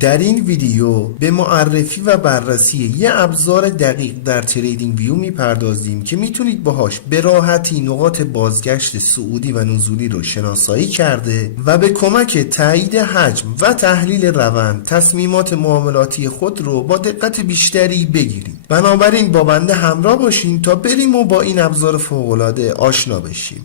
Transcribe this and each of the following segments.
در این ویدیو به معرفی و بررسی یه ابزار دقیق در تریدینگ ویو میپردازیم که میتونید باهاش به راحتی نقاط بازگشت صعودی و نزولی رو شناسایی کرده و به کمک تایید حجم و تحلیل روند تصمیمات معاملاتی خود رو با دقت بیشتری بگیرید. بنابراین با بنده همراه باشین تا بریم و با این ابزار فوق‌العاده آشنا بشیم.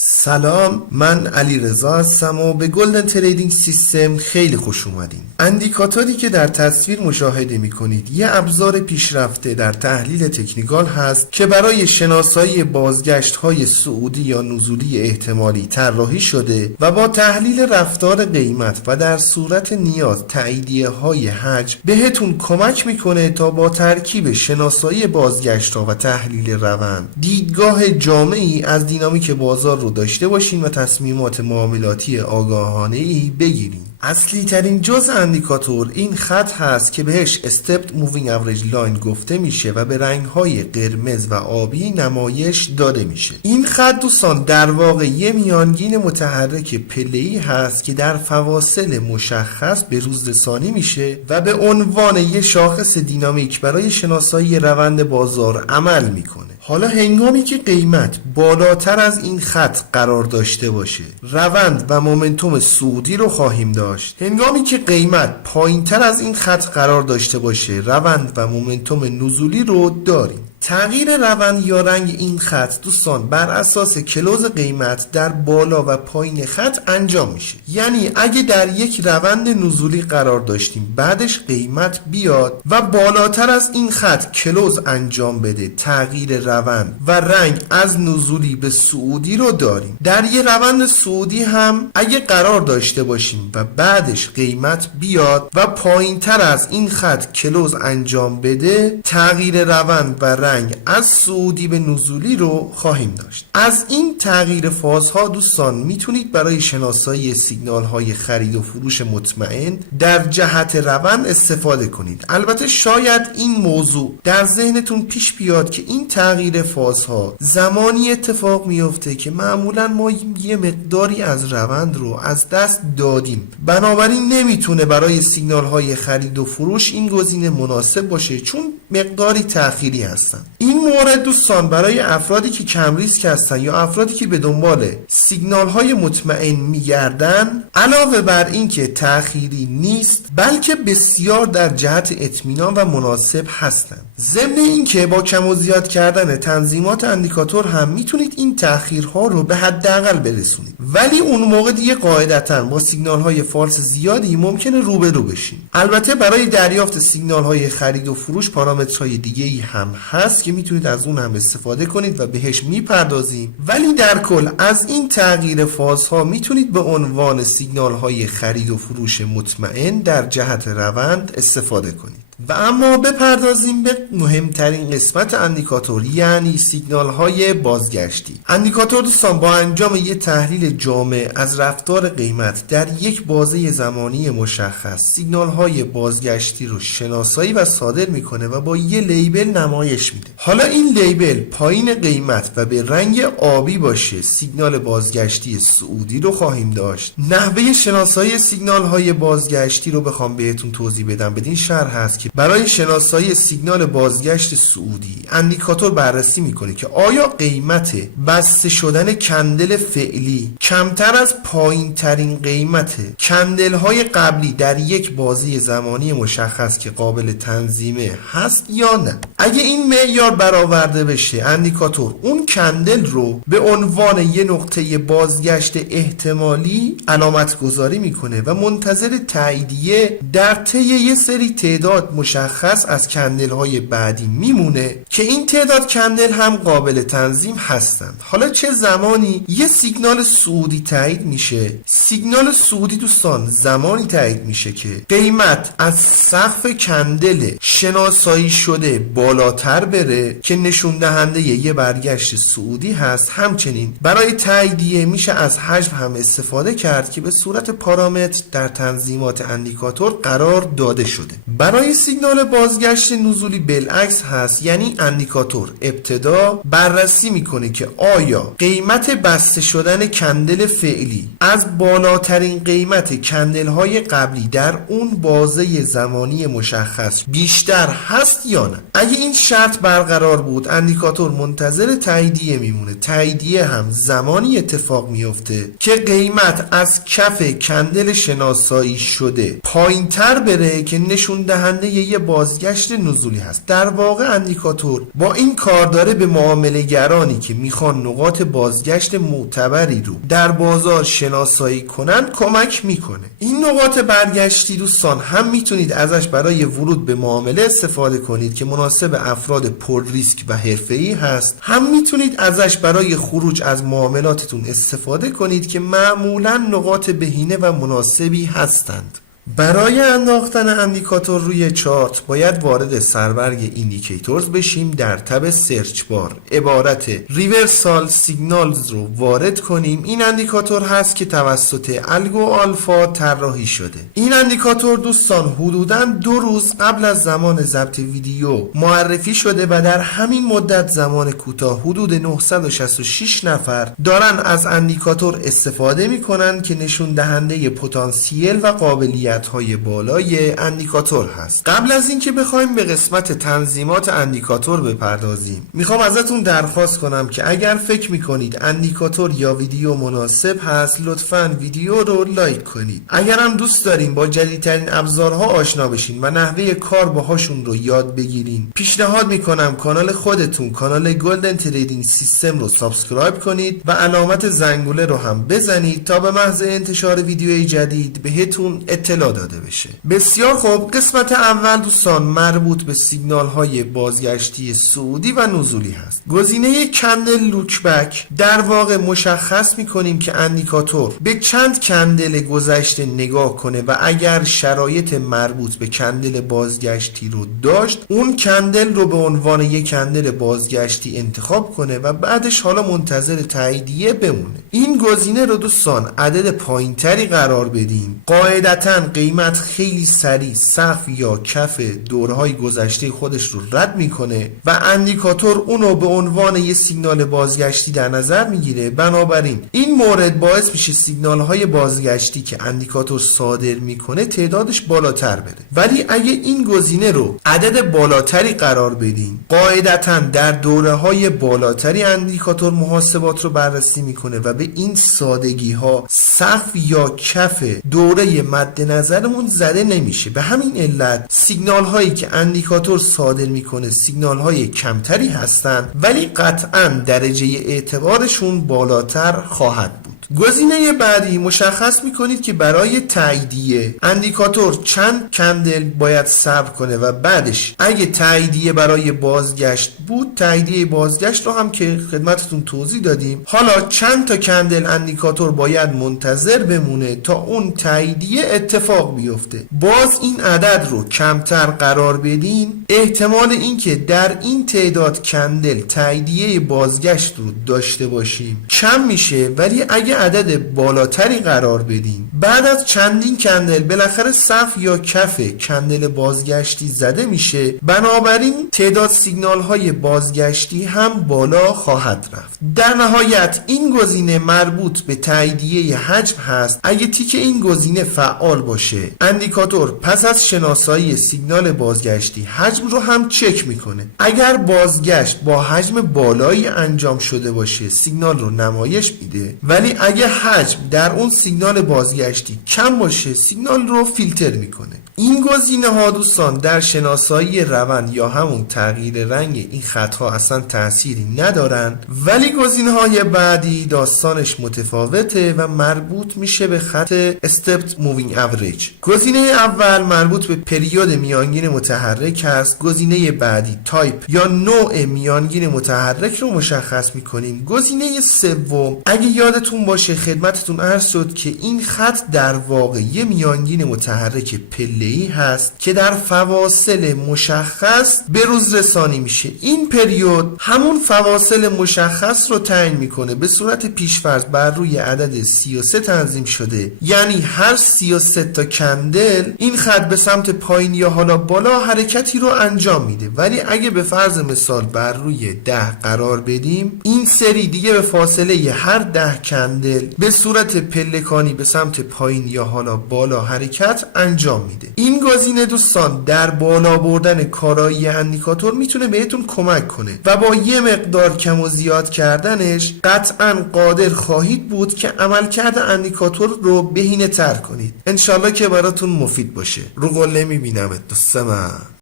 سلام، من علیرضا هستم و به گلدن تریدینگ سیستم خیلی خوش اومدین. اندیکاتوری که در تصویر مشاهده میکنید یه ابزار پیشرفته در تحلیل تکنیکال هست که برای شناسایی بازگشت های صعودی یا نزولی احتمالی طراحی شده و با تحلیل رفتار قیمت و در صورت نیاز تاییدیه های حجم بهتون کمک میکنه تا با ترکیب شناسایی بازگشت ها و تحلیل روند دیدگاه جامعی از دینامیک بازار رو داشته باشین و تصمیمات معاملاتی آگاهانه‌ای بگیرین. اصلی ترین جزء اندیکاتور این خط هست که بهش استپد مووینگ اوریج لاین گفته میشه و به رنگ‌های قرمز و آبی نمایش داده میشه. این خط دوستان در واقع یه میانگین متحرک پله‌ای هست که در فواصل مشخص به روز رسانی میشه و به عنوان یه شاخص دینامیک برای شناسایی روند بازار عمل میکنه. حالا هنگامی که قیمت بالاتر از این خط قرار داشته باشه روند و مومنتوم صعودی رو خواهیم داشت. هنگامی که قیمت پایینتر از این خط قرار داشته باشه روند و مومنتوم نزولی رو داریم. تغییر روند یا رنگ این خط دوستان بر اساس کلوز قیمت در بالا و پایین خط انجام میشه. یعنی اگه در یک روند نزولی قرار داشتیم بعدش قیمت بیاد و بالاتر از این خط کلوز انجام بده، تغییر روند و رنگ از نزولی به صعودی رو داریم. در یه روند صعودی هم اگه قرار داشته باشیم و بعدش قیمت بیاد و پایینتر از این خط کلوز انجام بده، تغییر روند و رنگ از صعودی به نزولی رو خواهیم داشت. از این تغییر فازها دوستان میتونید برای شناسایی سیگنال های خرید و فروش مطمئن در جهت روند استفاده کنید. البته شاید این موضوع در ذهنتون پیش بیاد که این تغییر فازها زمانی اتفاق میفته که معمولا ما یه مقداری از روند رو از دست دادیم، بنابراین نمیتونه برای سیگنال های خرید و فروش این گزینه مناسب باشه چون مقداری تأخیری هستن. این مورد دوستان برای افرادی که کم ریسک هستن یا افرادی که به دنبال سیگنال های مطمئن میگردن، علاوه بر این که تأخیری نیست بلکه بسیار در جهت اطمینان و مناسب هستند. ضمن این که با کم و زیاد کردن تنظیمات اندیکاتور هم میتونید این تأخیرها رو به حداقل برسونید، ولی اون موقع دیگه قاعدتاً با سیگنال های فالس زیادی ممکنه روبرو بشین. البته برای دریافت سیگنال های خرید و فروش پارامترهای دیگه‌ای هم هست که میتونید از اون هم استفاده کنید و بهش میپردازیم، ولی در کل از این تغییر فازها میتونید به عنوان سیگنال های خرید و فروش مطمئن در جهت روند استفاده کنید. و اما بپردازیم به مهمترین قسمت اندیکاتور، یعنی سیگنال های بازگشتی. اندیکاتور دوستان با انجام یه تحلیل جامع از رفتار قیمت در یک بازه زمانی مشخص سیگنال های بازگشتی رو شناسایی و صادر میکنه و با یه لیبل نمایش میده. حالا این لیبل پایین قیمت و به رنگ آبی باشه سیگنال بازگشتی صعودی رو خواهیم داشت. نحوه شناسایی سیگنال های بازگشتی رو بخوام بهتون توضیح بدم بدین شرح هست که برای شناسایی سیگنال بازگشت صعودی اندیکاتور بررسی میکنه که آیا قیمت بسته شدن کندل فعلی کمتر از پایین ترین قیمت کندل های قبلی در یک بازه زمانی مشخص که قابل تنظیمه هست یا نه. اگه این معیار برآورده بشه اندیکاتور اون کندل رو به عنوان یه نقطه بازگشت احتمالی علامت گذاری میکنه و منتظر تاییدیه در طی یه سری تعداد مشخص از کندل های بعدی میمونه که این تعداد کندل هم قابل تنظیم هستند. حالا چه زمانی یه سیگنال صعودی تایید میشه؟ سیگنال صعودی دوستان زمانی تایید میشه که قیمت از سقف کندل شناسایی شده بالاتر بره که نشون دهنده یه برگشت صعودی هست. همچنین برای تاییدیه میشه از حجم هم استفاده کرد که به صورت پارامتر در تنظیمات اندیکاتور قرار داده شده. برای سیگنال بازگشت نزولی بالعکس هست، یعنی اندیکاتور ابتدا بررسی میکنه که آیا قیمت بسته شدن کندل فعلی از بالاترین قیمت کندل های قبلی در اون بازه زمانی مشخص بیشتر هست یا نه. اگه این شرط برقرار بود اندیکاتور منتظر تاییدیه میمونه. تاییدیه هم زمانی اتفاق میفته که قیمت از کف کندل شناسایی شده پایین تر بره که نشون دهنده یه بازگشت نزولی هست. در واقع اندیکاتور با این کار داره به معامله گرانی که میخوان نقاط بازگشت معتبری رو در بازار شناسایی کنن کمک میکنه. این نقاط برگشتی دوستان هم میتونید ازش برای ورود به معامله استفاده کنید که مناسب افراد پر ریسک و حرفه‌ای هست، هم میتونید ازش برای خروج از معاملاتتون استفاده کنید که معمولا نقاط بهینه و مناسبی هستند. برای انداختن اندیکاتور روی چارت باید وارد سربرگ ایندیکیتورز بشیم. در تب سرچ بار عبارت ریورسال سیگنالز رو وارد کنیم. این اندیکاتور هست که توسط الگو آلفا طراحی شده. این اندیکاتور دوستان حدوداً 2 روز قبل از زمان ضبط ویدیو معرفی شده و در همین مدت زمان کوتاه حدود 966 نفر دارن از اندیکاتور استفاده میکنن که نشون دهنده پتانسیل و قابلیت های بالای اندیکاتور هست. قبل از اینکه بخوایم به قسمت تنظیمات اندیکاتور بپردازیم، میخوام ازتون درخواست کنم که اگر فکر میکنید اندیکاتور یا ویدیو مناسب هست لطفاً ویدیو رو لایک کنید. اگر هم دوست دارین با جدیدترین ابزارها آشنا بشین و نحوه کار باهاشون رو یاد بگیرین، پیشنهاد میکنم کانال خودتون، کانال گلدن تریدینگ سیستم رو سابسکرایب کنید و علامت زنگوله رو هم بزنید تا به محض انتشار ویدیوی جدید بهتون اطلاع داده بشه. بسیار خوب، قسمت اول دوستان مربوط به سیگنال های بازگشتی صعودی و نزولی هست. گزینه کندل لوکبک در واقع مشخص میکنیم که اندیکاتور به چند کندل گذشته نگاه کنه و اگر شرایط مربوط به کندل بازگشتی رو داشت اون کندل رو به عنوان یک کندل بازگشتی انتخاب کنه و بعدش حالا منتظر تاییدیه بمونه. این گزینه رو دوستان عدد پایینتری قرار بدیم. قاعدتاً قیمت خیلی سریع سقف یا کف دورهای گذشته خودش رو رد میکنه و اندیکاتور اونو به عنوان یه سیگنال بازگشتی در نظر میگیره. بنابراین این مورد باعث میشه سیگنال های بازگشتی که اندیکاتور صادر میکنه تعدادش بالاتر بره. ولی اگه این گزینه رو عدد بالاتری قرار بدیم، قاعدتاً در دوره های بالاتری اندیکاتور محاسبات رو بررسی میکنه و به این سادگی ها سقف یا کف دوره مد نظرمون زده نمیشه. به همین علت سیگنال هایی که اندیکاتور صادر میکنه سیگنال های کمتری هستند ولی قطعاً درجه اعتبارشون بالاتر خواهد بود. گزینه بعدی مشخص میکنید که برای تاییدیه اندیکاتور چند کندل باید صبر کنه و بعدش اگه تاییدیه برای بازگشت بود تاییدیه بازگشت رو هم که خدمتتون توضیح دادیم. حالا چند تا کندل اندیکاتور باید منتظر بمونه تا اون تاییدیه اتفاق بیفته. باز این عدد رو کمتر قرار بدین، احتمال اینکه در این تعداد کندل تاییدیه بازگشت رو داشته باشیم کم میشه. ولی اگه عدد بالاتری قرار بدین بعد از چندین کندل بالاخره سقف یا کف کندل بازگشتی زده میشه، بنابراین تعداد سیگنال های بازگشتی هم بالا خواهد رفت. در نهایت این گزینه مربوط به تاییدیه حجم هست. اگه تیک این گزینه فعال باشه اندیکاتور پس از شناسایی سیگنال بازگشتی حجم رو هم چک میکنه. اگر بازگشت با حجم بالایی انجام شده باشه سیگنال رو نمایش میده، ولی اگه حجم در اون سیگنال بازگشتی کم باشه سیگنال رو فیلتر میکنه. این گزینه ها دوستان در شناسایی روند یا همون تغییر رنگ این خطها اصلا تأثیری ندارن، ولی گزینه های بعدی داستانش متفاوته و مربوط میشه به خط Stepped Moving Average. گزینه اول مربوط به پریود میانگین متحرک هست. گزینه بعدی تایپ یا نوع میانگین متحرک رو مشخص میکنیم. گزینه سوم اگه یادتون باشه خدمتتون عرض شد که این خط در واقع یه میانگین متحرک پله حاشیه‌ای هست که در فواصل مشخص به روز رسانی میشه. این پریود همون فواصل مشخص رو تعیین میکنه، به صورت پیشفرض بر روی عدد 33 تنظیم شده، یعنی هر 33 تا کندل این خط به سمت پایین یا حالا بالا حرکتی رو انجام میده. ولی اگه به فرض مثال بر روی 10 قرار بدیم، این سری دیگه به فاصله هر 10 کندل به صورت پلکانی به سمت پایین یا حالا بالا حرکت انجام میده. این گزینه دوستان در بالا بردن کارایی اندیکاتور میتونه بهتون کمک کنه و با یه مقدار کم و زیاد کردنش قطعا قادر خواهید بود که عملکرد اندیکاتور رو بهینه تر کنید. انشالله که براتون مفید باشه. رو قله میبینمت دوست من.